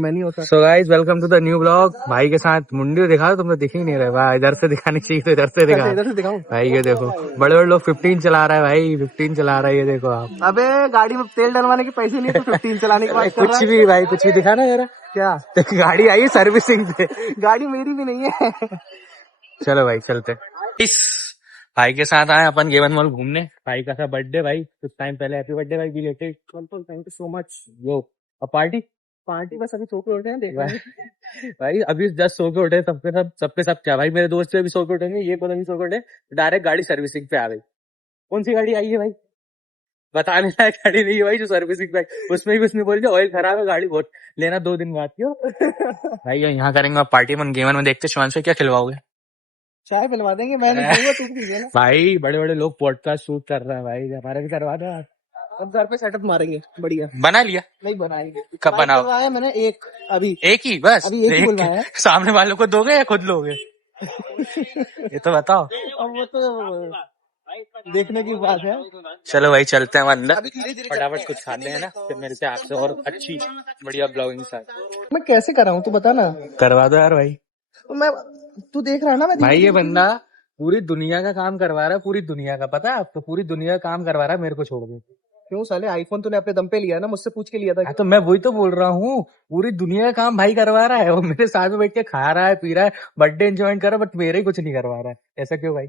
मैं नहीं होता। So guys welcome to the new blog. भाई के साथ मुंडी दिखा, तुम तो दिख ही नहीं रहे भाई। इधर से दिखानी चाहिए तो इधर से दिखा। इधर से दिखाऊं भाई ये देखो बड़े बड़े लोग 15 चला रहा है भाई, 15 चला रहा है। ये देखो आप। अबे गाड़ी में तेल डलवाने के पैसे नहीं तो 15 चलाने की बात कर रहा कुछ भी भाई, कुछ भी दिखा ना जरा। क्या? गाड़ी आई सर्विसिंग पे। गाड़ी मेरी भी नहीं है। चलो भाई चलते। इस भाई के साथ आए अपन गेवन मॉल घूमने। भाई का था बर्थडे भाई, कुछ टाइम पहले। हैप्पी बर्थडे भाई, belated. Thank you so much. वो और पार्टी बस अभी सो के उठे हैं, देख भाई अभी जस्ट सो के उठे सबके सब क्या भाई, मेरे दोस्त भी सो के उठेंगे, ये पता नहीं सो के उठे, डायरेक्ट गाड़ी सर्विसिंग पे आ गई। कौन सी गाड़ी आई है भाई? बताने लायक गाड़ी नहीं है भाई जो सर्विसिंग पे। उसमें भी उसने बोल दिया ऑयल खराब है, गाड़ी बहुत लेना 2 दिन बाद। क्यों भाई? यहाँ करेंगे पार्टी मन गेमन में। देखते शिवांश से क्या खिलवाओगे? चाय पिलवा देंगे, मैं नहीं पीऊंगा, तू पी लेना। भाई बड़े बड़े लोग पॉडकास्ट शूट कर रहे हैं भाई, हमारे भी करवा दो। अब घर पे सेटअप मारेंगे बढ़िया। बना लिया? नहीं बनाएंगे। कब बनाओ? बुलवाया मैंने एक, अभी एक ही बस? अभी एक ही बुलवाया। सामने वालों को दोगे या खुद लोगे? ये तो बताओ। अब वो तो देखने की बात है। चलो भाई चलते हैं अंदर, फटाफट कुछ खाते हैं ना, फिर मिलते हैं आपसे और अच्छी बढ़िया ब्लॉगिंग साथ। मैं कैसे कर रहा हूँ तू बता ना। करवा दो यार भाई। मैं, तू देख रहा है ना मैं भाई ये बंदा पूरी दुनिया का काम करवा रहा है, पूरी दुनिया का, पता है आपको? पूरी दुनिया का काम करवा रहा है, मेरे को छोड़ दो। क्यों साले? आईफोन तूने अपने दम पे लिया ना, मुझसे पूछ के लिया था। तो मैं वही तो बोल रहा हूँ, पूरी दुनिया का काम भाई करवा रहा है। वो मेरे साथ में बैठ के खा रहा है, पी रहा है, बर्थडे एंजॉय कर रहा है, बट मेरे ही कुछ नहीं करवा रहा है। ऐसा क्यों भाई?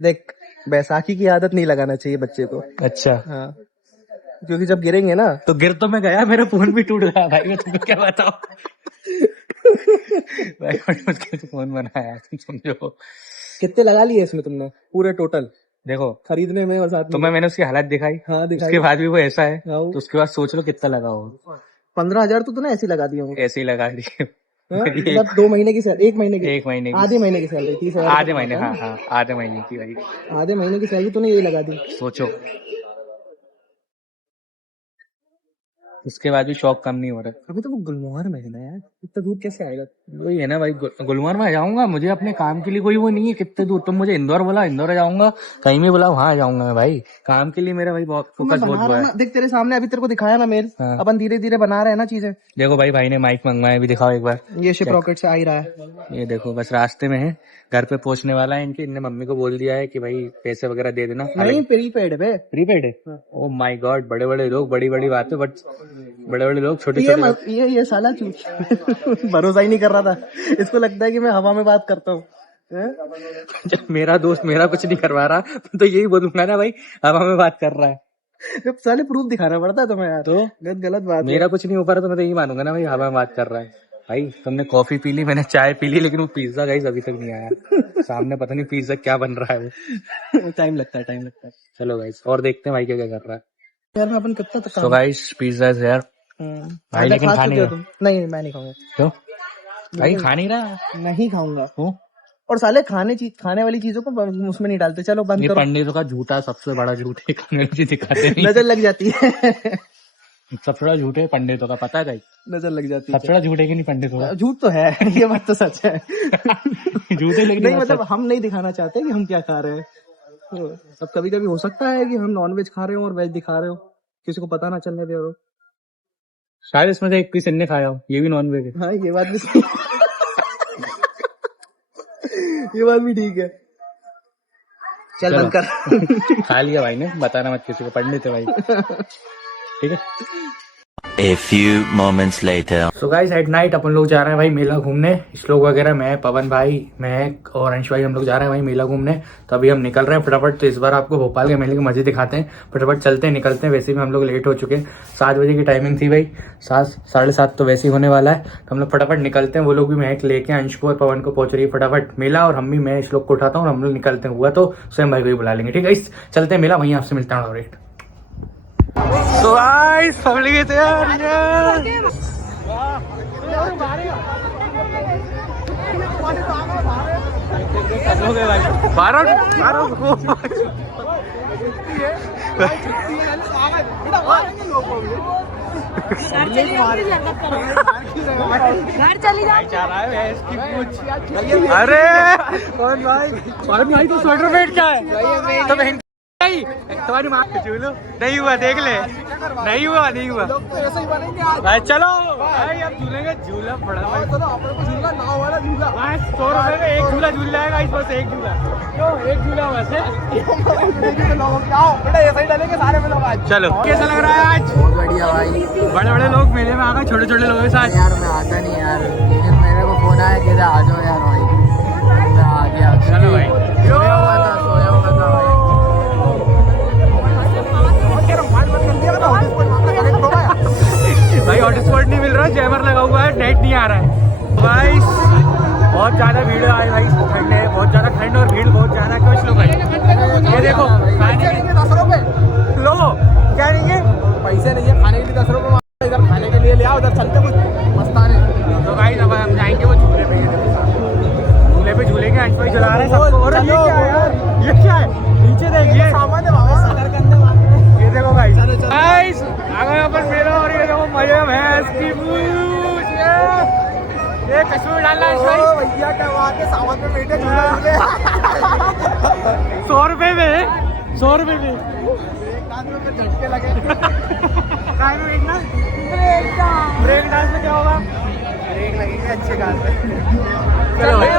देख, बैसाखी की आदत नहीं लगाना चाहिए बच्चे को। अच्छा हाँ, क्योंकि जब गिरेंगे ना तो गिर तो मैं गया, मेरा फोन भी टूट गया भाई, मैं तुमको क्या बताऊं। भाई बड़ी मुश्किल से फोन बनाया, तुम समझो। कितने लगा लिए इसमें तुमने पूरे टोटल? देखो खरीदने में और साथ तो मैंने उसकी हालत दिखाई। हाँ दिखाई। उसके बाद भी वो ऐसा है, हाँ। तो उसके बाद सोच लो कितना लगा होगा। 15,000 तो तूने ऐसे ही लगा दिए होंगे। ऐसे ही लगा दिए। मतलब 2 महीने की सैलरी, 1 महीने की, 1 महीने की, आधे महीने की सैलरी, 30,000 आधे महीने, हाँ हाँ आधे महीने की भाई। आधे महीने की सैलरी तूने यही लगा दी, सोचो। उसके बाद भी शौक कम नहीं हो रहा। अभी तो वो गुलमोहर में है ना यार, इतना दूर कैसे आएगा? वही है ना भाई, गुलमर्ग में आ जाऊंगा, मुझे अपने काम के लिए कोई वो नहीं है कितने दूर। तुम मुझे इंदौर बोला, इंदौर आ जाऊंगा, कहीं भी बोला वहां आ जाऊंगा मैं भाई। काम के लिए मेरा भाई बहुत फोकस बहुत हुआ है। देख तेरे सामने अभी तेरे को दिखाया ना मेल। हाँ। अपन धीरे धीरे बना रहे हैं ना चीजें। देखो भाई ने माइक मंगवाया, भी दिखाओ एक बार। ये शिप रॉकेट से आ ही रहा है। ये देखो बस रास्ते में है, घर पे पहुंचने वाला है इनके। इनने मम्मी को बोल दिया है कि भाई पैसे वगैरह दे देना। नहीं, प्रीपेड पे। प्रीपेड है? ओ माय गॉड, बड़े बड़े लोग, बड़ी बड़ी बातें, बट बड़े बड़े लोग छोटे छोटे। ये साला चूत भरोसा ही नहीं कर रहा था। इसको लगता है कि मैं हवा में बात करता हूँ। जब मेरा दोस्त मेरा कुछ नहीं करवा रहा तो यही बोलूंगा ना भाई, हवा में बात कर रहा है। जब साले प्रूफ दिखाना पड़ता है तुम्हें यार, तो गलत बात। मेरा कुछ नहीं हो पा रहा तो मैं तो यही मानूंगा ना भाई, हवा में बात कर रहा है। भाई तुमने कॉफी पी ली, मैंने चाय पी ली, लेकिन वो पिज्जा गाइस अभी तक नहीं आया। सामने पता नहीं पिज्जा क्या बन रहा है वो। टाइम लगता है, टाइम लगता है। चलो गाइस और देखते हैं भाई क्या क्या कर रहा है यार। अपन कितना तक? So guys pizza is here भाई, लेकिन खा नहीं रहा। नहीं मैं नहीं खाऊंगा। क्यों भाई? खा नहीं रहा? नहीं खाऊंगा। और साले खाने वाली चीजों को उसमें नहीं डालते। चलो बंद करो। पंडितों का झूठा, सबसे बड़ा झूठ है, खाने वाली चीज दिखाते नहीं। नजर लग जाती है। सबसे बड़ा झूठ है पंडितों का, पता है भाई? नजर लग जाती है। सबसे बड़ा झूठ है कि नहीं पंडितों का? झूठ तो है, ये बात तो सच है। झूठ है लेकिन नहीं, मतलब हम नहीं दिखाना चाहते कि हम क्या खा रहे हैं। तो कभी कभी हो सकता है कि हम नॉन वेज खा रहे हो और वेज दिखा रहे हो, किसी को पता ना चलने दे रहे हो। शायद इसमें से एक पीस इनने खाया हो, ये भी नॉन वेज है। हाँ ये बात भी सही। ये बात भी ठीक है। चल बंद कर। खा लिया भाई ने, बताना मत किसी को, पंडित है भाई। ठीक है। A few moments later. So guys at night अपन लोग जा रहे हैं भाई मेला घूमने। श्लोक वगैरह, मैं, पवन भाई, महक और अंश भाई, हम लोग जा रहे हैं भाई मेला घूमने। तो अभी हम निकल रहे हैं फटाफट। तो इस बार आपको भोपाल के मेले की मजे दिखाते हैं। फटाफट चलते हैं, निकलते हैं। वैसे भी हम लोग लेट हो चुके हैं, 7 बजे की टाइमिंग थी भाई, 7 साढ़े 7 तो वैसे ही होने वाला है। तो हम लोग फटाफट निकलते हैं। वो लोग भी महक लेके अंश को और पवन को पहुंच रही है फटाफट मेला, और हम भी, मैं श्लोक को उठाता हूँ और हम लोग निकलते हैं। हुआ तो स्वयं भाई को ही बुला लेंगे। ठीक है, चलते हैं मेला, वहीं आपसे मिलता हूँ। रेट So guys, family की तैयारी। घर चली जाओ। अरे कौन भाई तो स्वेटर पहन क्या है? तो बहन तुम्हारी माँ चूलू नहीं हुआ, देख ले। नहीं हुआ नहीं हुआ लोग तो ऐसे ही बनेंगे आज। भाई चलो भाई अब झूलेंगे झूला पड़ा भाई चलो अपने को झूला नाव वाला झूला। भाई 100 रुपए में एक झूला झूल जाएगा इस बस एक झूला क्यों एक झूला वैसे बेटा ऐसे ही डालेंगे सारे में लोग आज। चलो कैसा लग रहा है आज बहुत बढ़िया भाई। बड़े बड़े लोग मेले में आ गए छोटे छोटे लोगों के साथ यार मैं आता नहीं यार, लेकिन मेरे को फोन आया कि आ जाओ यार भाई, मैं आ गया। चलो भाई सोया हुआ था भाई। भाई हॉटस्पॉट नहीं मिल रहा जैमर लगा हुआ है नेट नहीं आ रहा है भाई बहुत ज्यादा भीड़ है भाई ठंड है बहुत ज्यादा ठंड और भीड़ बहुत ज्यादा कुछ लोग है ये देखो खाने के 10 रुपए लो क्या नहीं पैसे नहीं है खाने के लिए 10 रुपए इधर खाने के लिए ले आओ उधर चलते कुछ मस्ताने। तो भाई अब हम जाएंगे वो झूले पे झूले पे झूलेंगे अंश भाई चला रहे हैं सबको और ये क्या है यार ये क्या है नीचे देखिए सामान है बाबा सर करने वाले। ये देखो भाई गाइस आ गए अपन मेरा और ये देखो मजे में भैंस की पूंछ ये कश्मीर डालना है भाई भैया क्या बात है सामान पे बैठे झूला झूले 100 रुपए में 100 रुपए में एक डांस में फिर झटके लगे। काय में बैठना ब्रेक डांस में क्या होगा ब्रेक लगेंगे अच्छे गाल पे। चलो भाई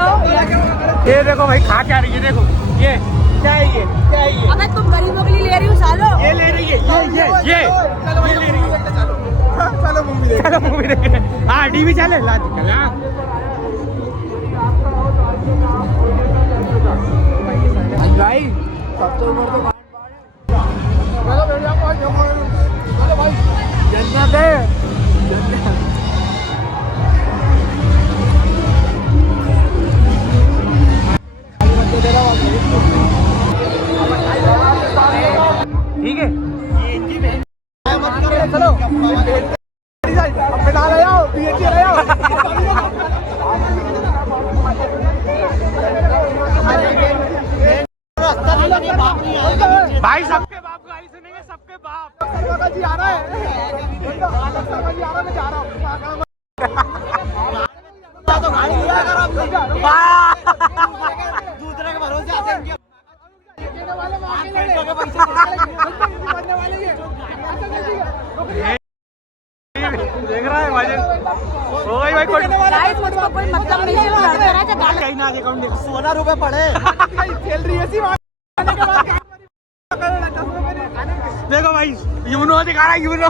ये देखो भाई खा क्या रही है देखो ये क्या है ये क्या है ये अबे तुम गरीबों के लिए ले रही हो सालो। ये ले रही है ये चलो ले रही है चलो मूवी देख। चलो मूवी देखे हाँ टीवी चले ला चल हाँ भाई सबसे ऊपर तो चलो बैठ जाओ चलो भाई जन्नत है। ठीक है चलो अब बिठा ले आओ पीएचडी ले आओ। भाई सबके बाप गाली सुनेंगे सबके बाप शर्मा जी आ रहा है शर्मा जी आ रहा है मैं जा रहा हूँ। तो गाड़ी लिया अगर आप दूसरे के भरोसे आते हैं देख रहा है भाई हो गई भाई गाइस मुझको कोई मतलब नहीं है घर पे रह के गाली कहीं ना अकाउंट 16 रुपए पड़े खेल रही है ऐसी बात देखो भाई यूनो दिखा रहा है यूनो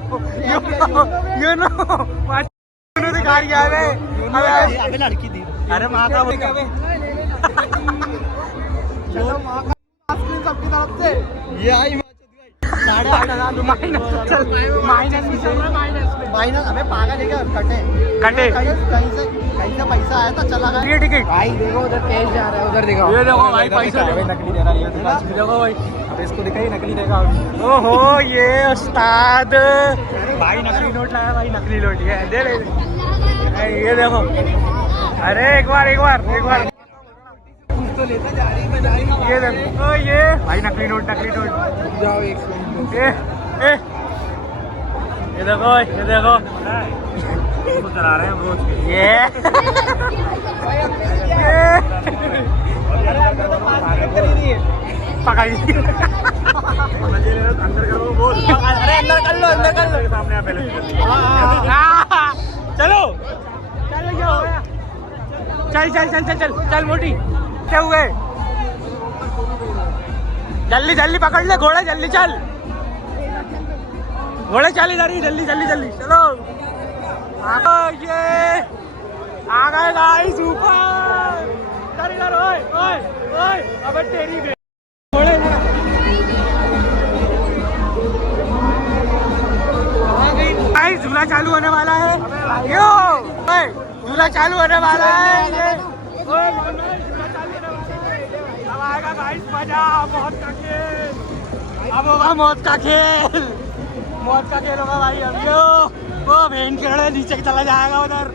दिखा रही है अबे लड़की दी अरे माँ का चलो माँ का आइसक्रीम सबकी तरफ से ये आई 8,500 माइनस में चल रहा है माइनस हमें पागल है क्या कटे कटे कहीं से पैसा आया था चला गया ये टिकट भाई देखो उधर कैश जा रहा है, उधर दिखाओ। ये देखो भाई पैसा नकली दे रहा है ये देखो भाई अब इसको दिखाई नकली देगा ओहो ये उस्ताद भाई नकली नोट लाया भाई नकली नोट ये दे ले ये देखो अरे एक बार तो लेता जा रही मैं जाएगा ये देखो ये भाई नकली नोट जाओ एक मिनट। ये देखो इसको चला रहे हैं रोज ये पकड़ अंदर कर लो बोल अरे अंदर कर लो सामने पहले चलो चल क्या हो गया चल मोटी क्या हुए जल्दी पकड़ ले घोड़े जल्दी चल घोड़े चल इधर ही जल्दी चलो ये आ गए गाइस ऊपर इधर ओए अबे तेरी घोड़े गाइस झूला चालू होने वाला है यो झूला चालू होने वाला है अब आएगा गाइस मजा अब होगा मौत का खेल होगा भाई अब यो वो भेन के नीचे चला जाएगा उधर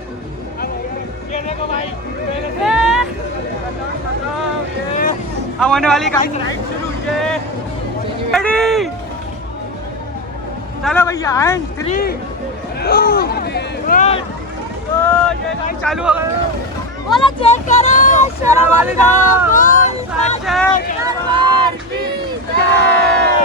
ये देखो भाई अब होने वाली गाइस राइड शुरू रेडी चलो भैया 1 3 2 1 ये गाइस चालू हो गए बोला चेक करो शेरा वाली का बोल सच्चे दरबार की जय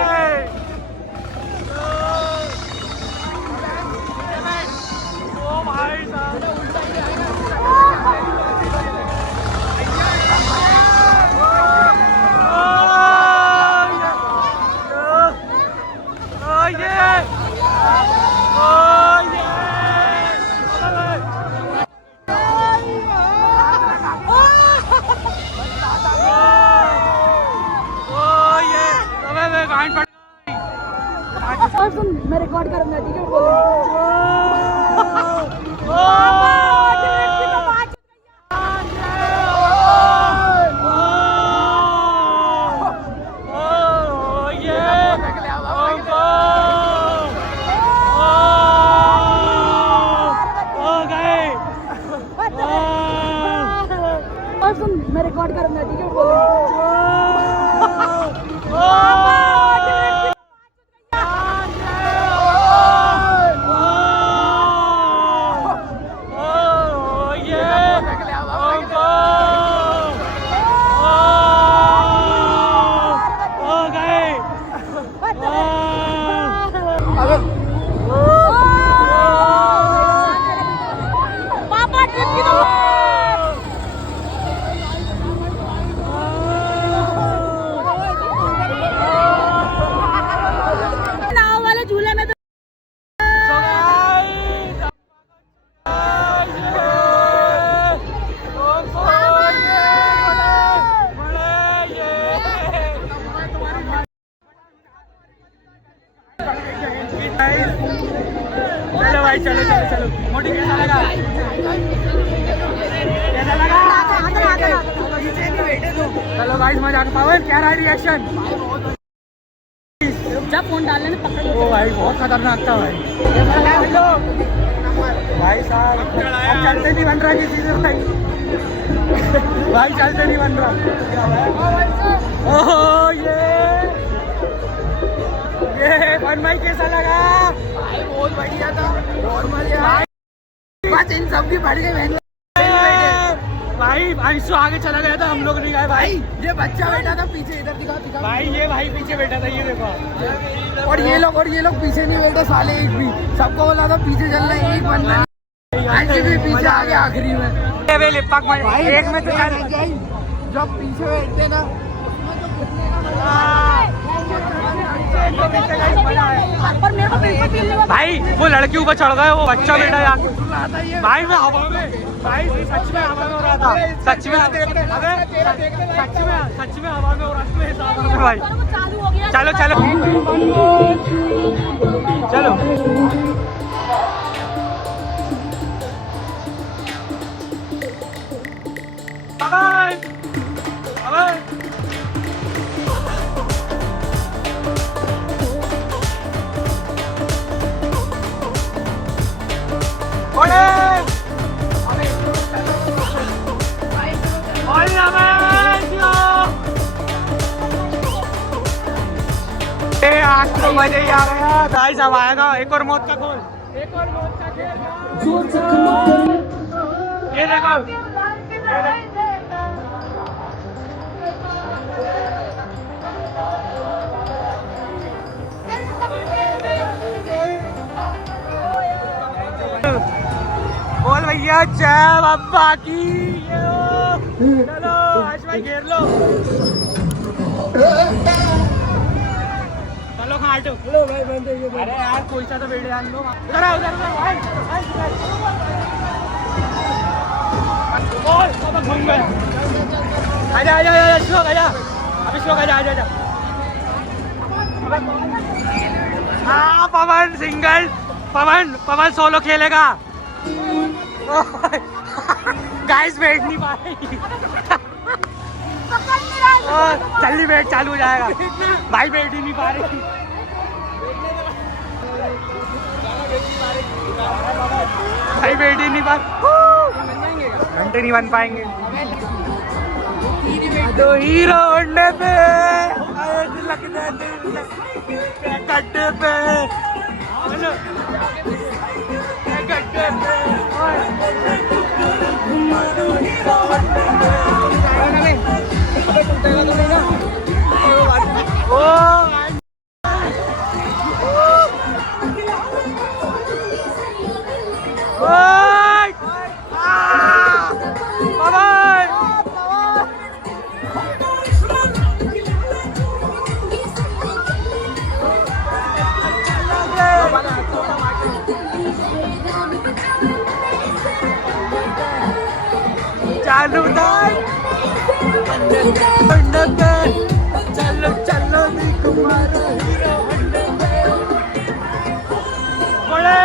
मैं रिकॉर्ड करूंगा, ठीक है? मैं रिकॉर्ड करूंगा, ठीक है? पापा ट्रिप की तो नाव वाले झूले में तो चलो भाई, चलो चलो चलो। मोटी कैसा लगा? कैसा लगा? चलो भाई, मजा आता। पवन, क्या रहा रिएक्शन? जब फोन डालने में पकड़ ओ भाई, बहुत खतरनाक था भाई। कैसा लगा भाई साहब? अब चलते नहीं बन रहा किसी से भाई। भाई चलते नहीं बन रहा। ओह ये वन भाई कैसा लगा? भाई बहुत बढ़िया था, बहुत मजा। बस इन सब की बढ़ गई भाई अंशु आगे चला गया था, हम लोग नहीं गए भाई। ये बच्चा बैठा था पीछे, इधर दिखा भाई ये भाई पीछे बैठा था, ये देखो। और ये लोग पीछे नहीं बैठे साले एक भी। सबको बोला था पीछे चलना, एक बंदा ऐसे भी पीछे आ गया आखिरी में। एक में तो जब पीछे बैठते ना पर मेरे को बिल्कुल फील नहीं हुआ। भाई वो लड़की ऊपर चढ़ गए, वो बच्चा बैठा है भाई। मैं हवा में, भाई सच में हवा में हो रहा था, सच में। अबे सच में हवा में हो रहा था भाई। चालू हो गया। चलो चलो चलो। तो मजे ही आ गया भाई साहब। आएगा एक और मौत का खोल, एक और मौत का खेल। ये देखो, बोल भैया जय बाबा की। चलो आज भाई घेर लो। चलो खाटो। अरे यार कोई सा तो वीडियो आन लो। उधर आ, उधर भाई। बोल सब घूम गए। आजा आजा आजा श्लोक आजा। अभी श्लोक आजा आजा आजा। हाँ पवन सिंगल, पवन सोलो खेलेगा। गाइस बैठ नहीं पा रही। जल्दी बैठ, चालू हो जाएगा। भाई बैठ ही नहीं पा रही। भाई बैठ ही नहीं पा, घंटे नहीं बन पाएंगे। दो हीरो होंडे पे गड्ढे पे गड्ढे जादूदार चलो चलो नी कुमार हीरो बड़े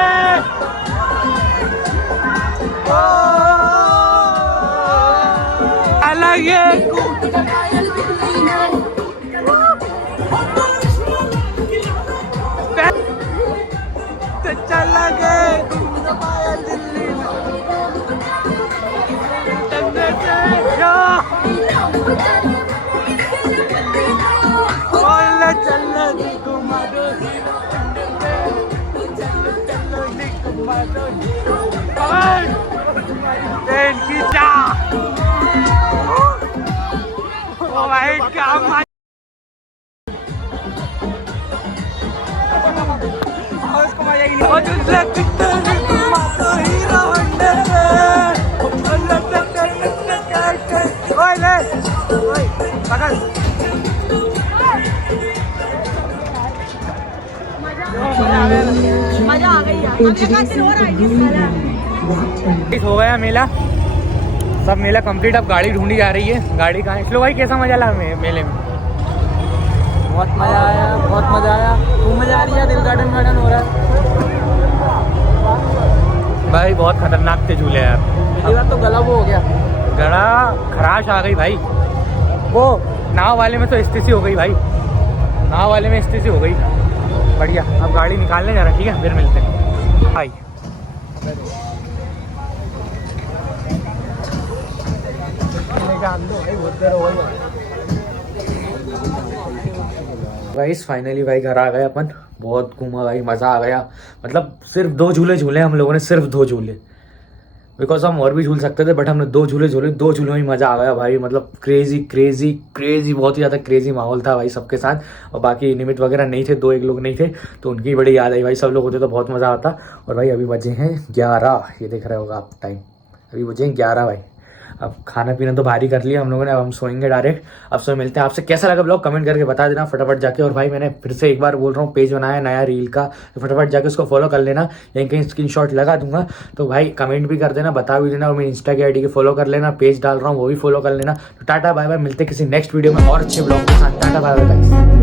अलग चला गए दिल्ली ट्रेन की चा ओ भाई क्या उसको मजा ही नहीं मजा आ गई यार। अगले बार से और आएगी साला। हो गया मेला, सब मेला कंप्लीट। अब गाड़ी ढूंढी जा रही है, गाड़ी कहाँ है। इसलो भाई कैसा मजा लगा मेले में? बहुत मजा आया, बहुत मजा आया। तू मजा आ रही है, दिल गार्डन गार्डन हो रहा है भाई। बहुत खतरनाक थे झूले यार। पहली बार तो गला वो हो गया, गड़ा खराश आ गई भाई। वो नाव वाले में तो स्थिति हो गई भाई, नाव वाले में स्थिति हो गई। बढ़िया, अब गाड़ी निकालने जा रहा, ठीक है फिर मिलते हैं भाई। गाइस फाइनली भाई घर आ गए अपन। बहुत घूमा भाई, मज़ा आ गया। मतलब सिर्फ 2 झूले झूले हम लोगों ने, सिर्फ 2 झूले। बिकॉज हम और भी झूल सकते थे, बट हमने 2 झूले झूले। 2 झूलों में मज़ा आ गया भाई। मतलब क्रेजी क्रेजी क्रेजी, बहुत ही ज़्यादा क्रेजी माहौल था भाई सबके साथ। और बाकी निमित वगैरह नहीं थे, 2-1 लोग नहीं थे, तो उनकी बड़ी याद आई भाई। सब लोग होते तो बहुत मज़ा आता। और भाई अभी बजे हैं 11, ये देख रहे होगा आप टाइम, अभी बजे हैं 11 भाई। अब खाना पीना तो भारी कर लिया हम लोगों ने, अब हम सोएंगे डायरेक्ट। अब सो मिलते हैं आपसे। कैसा लगा ब्लॉग कमेंट करके बता देना फटाफट जाके। और भाई मैंने फिर से एक बार बोल रहा हूँ, पेज बनाया नया रील का, तो फटाफट जाके उसको फॉलो कर लेना। यहीं कहीं स्क्रीनशॉट लगा दूंगा, तो भाई कमेंट भी कर देना, बता भी देना। और मेरी इंस्टा की आईडी के फॉलो कर लेना, पेज डाल रहा हूँ वो भी फॉलो कर लेना। तो टाटा बाय बाय, मिलते किसी नेक्स्ट वीडियो में और अच्छे ब्लॉग के साथ। Tata bye bye guys.